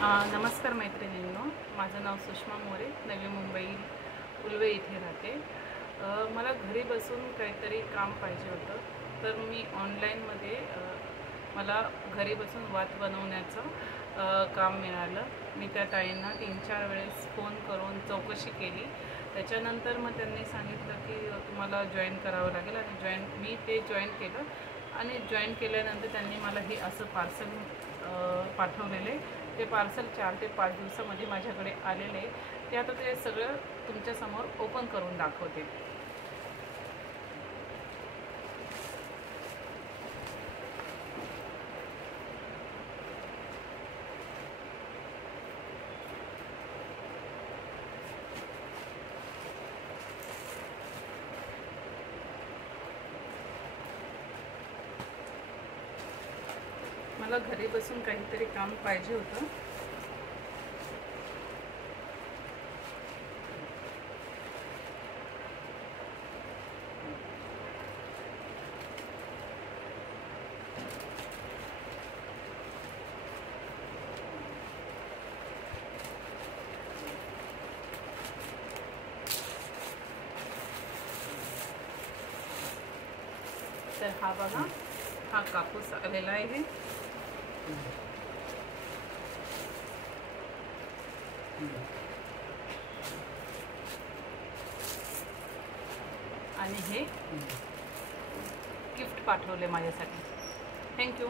नमस्कार मैत्रिणींनो, माझं नाव सुषमा मोरे, नवी मुंबई उल्वे इथे राहते। मला घरी बसून काहीतरी काम पाहिजे होतं, तर मी ऑनलाईनमध्ये मला घरी बसून वात बनवण्याचं काम मिळालं। मी त्या ताईंना 3-4 वेळेस फोन करून चौकशी केली। त्याच्यानंतर मग त्यांनी सांगितलं की तुम्हाला जॉईन करावं लागेल आणि मी ते जॉईन केलं आणि जॉईन केल्यानंतर त्यांनी मला हे असं पार्सल पाठवलेले। ते पार्सल 4 ते 5 दिवसामध्ये माझ्याकडे आलेले। ते आता ते सगळं तुमच्यासमोर ओपन करून दाखवते। मला घरी बसून काहीतरी काम पाहिजे होतं। तर हा बघा, हा कापूस आलेला आहे। आणि हे गिफ्ट पाठवले माझ्यासाठी। थँक्यू।